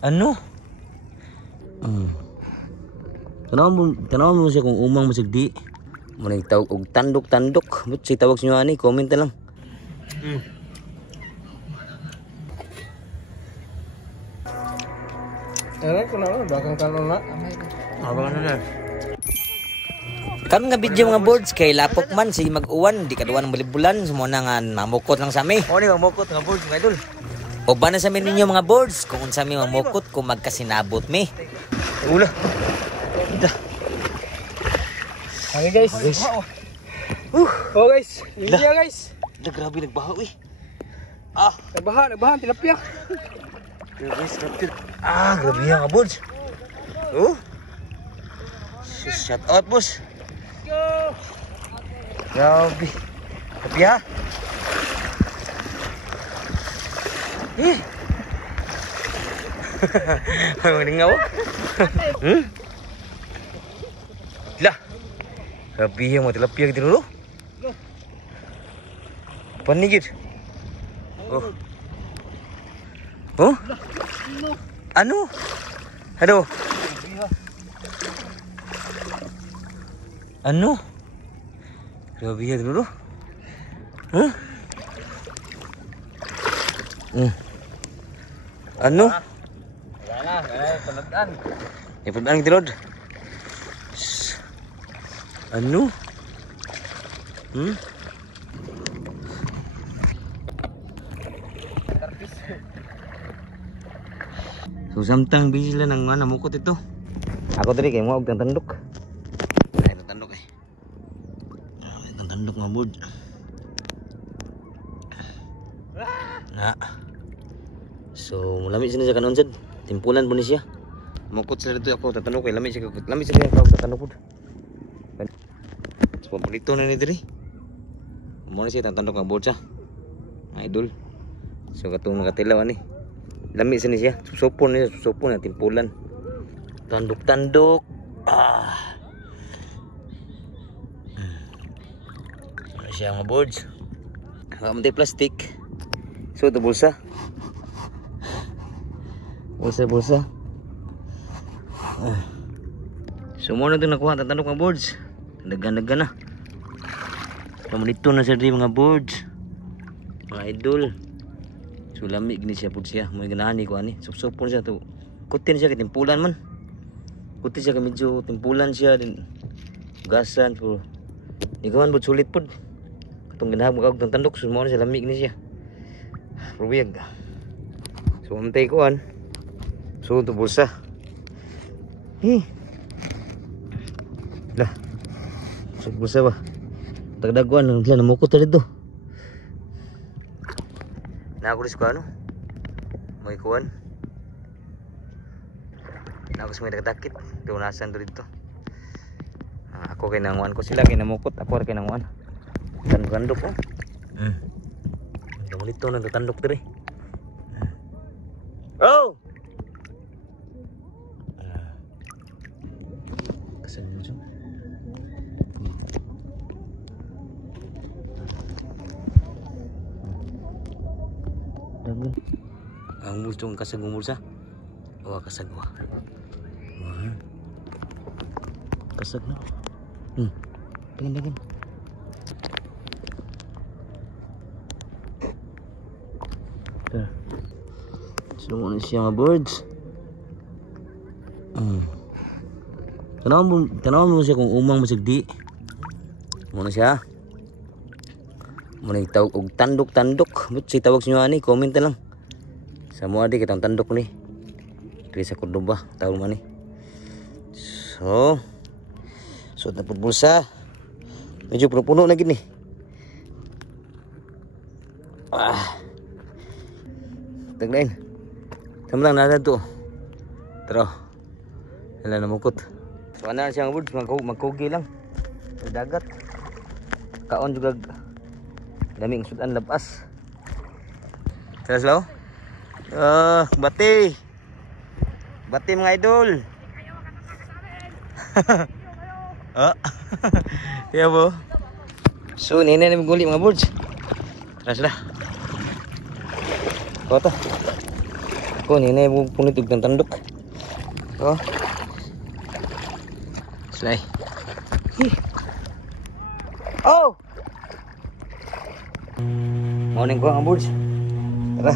Ano? Tanaw mo siya kung umang masigdi. Manay tawag og tandok-tandok. But si tawag niyo ani, comment na lang. Bakang kanon na. Abang ano na. Karon nga video mga birds kay lapok man sige mag-uwan, di kaduan ng balibulan, sumo na nga mamukot lang sa mi. O ni mamukot nga birds mga idol. O ba na sa mi ninyo mga birds kung unsa mi mamukot kung magkasinabot mi. Ula. Okay guys. Oh guys, India guys. Grabe nagbaho eh. Nagbaha tilapia. Grabe yan mga birds. Oh. Shout out boss. Grabe. Tapi ha. Ang ningaw. Lah. Grabe yang mga tilapia gitu dulu. Panigid. Oh. Ano? Aduh. Ano? Grabe yan dulu. Huh? Ano? Penetan. Penetan gitu lod. Ano? So samtang busy sila ng mana mukot ito. Ako tadi kayak mau og tandok. Ay tandok eh. Ay tandok nga bud. Na. So lamig sini sa kanon sad. Timpulan po ni siya. Mukot sila dito ako tatandok kay lamig siya ako tatandok pud. So pulito na ni diri. Mo ni siya tandok nga bud siya. Idol. So katong nakatilaw ani. Lami sini siya, susupon na timpulan. Tanduk-tanduk. Ano siya mga birds? Kamatay plastic. So ito bulsa. Bulsa. So muna ito nakuha tanduk mga birds. Dagan-dagan na. Pamanito na siya rin mga birds. Mga idol. So lamig ni siya pud siya, mo ganahan ni ko ani. Supsupon siya to. Kutin siya kay timpulan man. Kutin siya kay medyo timpulan siya din. Gasan po. Ikaw man pud sulit pud. Katong ganahan mo kag tandok so mo siya lamig ni siya. Ruyag. So amtay ko an. So to bulsa. Lah. So bulsa ba. Tagdaguan nang sila namukot dito. Nakulis ko ano? May kuwan. Nakulis may nagdakit. Tunasan dito. Ako kay nanguan ko sila kay namukot. Ako kay nanguan. Tandok ko. Dito nang tatandok dire. Oh! Kasan mo siya? Ang bultong kasag mo bulsa. Kasag mo. Kasag na. Tingin. So muna siya mga birds. Tanaw mo siya kung umang masigdi. Muna siya. Muna itawag og tandok-tandok. But si tawag niyo ani, comment na lang. Sa mo adi kitang tandok ni. Diri sa Cordoba, taon man ni. So na pud bulsa. Medyo puno na gid ni. Taglain. Samlang na to. Tara. Hala na mukot. So ana siya nga birds, magkugi lang. Sa dagat. Kaon juga daming sudan labas. Tara slow. Bati mga idol. Ya po. So nene na guli mga birds. Tara sila. Kota. Ako, nina yung punitog ng tandok. Oh. Slay. Oh! Morning ko ang birds. Tara.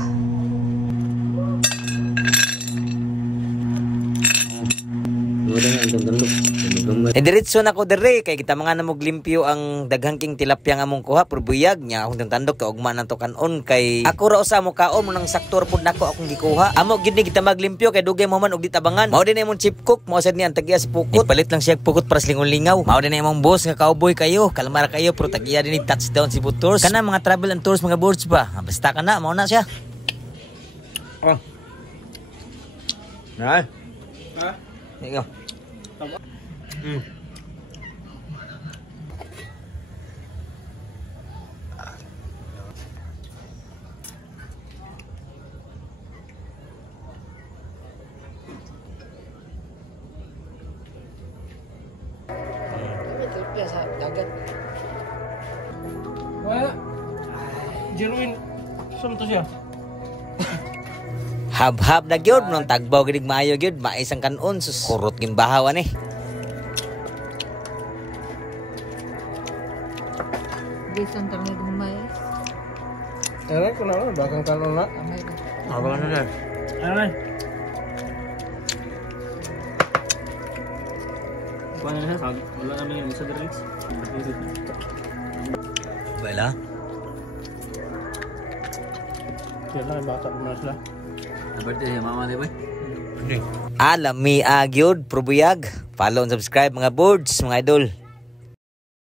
Diretso na ko dire kay kita mga namog limpyo ang daghang king tilapia nga mong kuha pero buyag nya akong tandok kay ugma nang to kanon kay ako ra usa mo kaon mo nang saktor pud nako akong gikuha. Amo gid ni kita maglimpyo kay dugay mo man og ditabangan. Mao din imong chip cook mo sad ni ang tagiya sa pukot. Palit lang siya pukot para lingon-lingaw. Mao din imong boss nga cowboy kayo. Kalmar kayo pero tagiya din ni touchdown si Tours. Kana mga travel and tours mga boards ba. Basta kana mao na siya. Oh. Nay. Ha? Ikaw. Tilapia sa dagat. Wala. Jeruin. Saan to siya? Hab-hab na gyud nung tagbaw gid maayo gyud maisang kanon sus kurot gin bahawan eh. Bisan kami gumay. Tara ko na bakang kanon na. Amay ko. Apa na na? Ano? Kuan na sa wala namin yung sa direct. Bala. Kaya lang bata mo sila. Birthday mama di ba? Alami agyod probuyag. Follow and subscribe mga boards mga idol.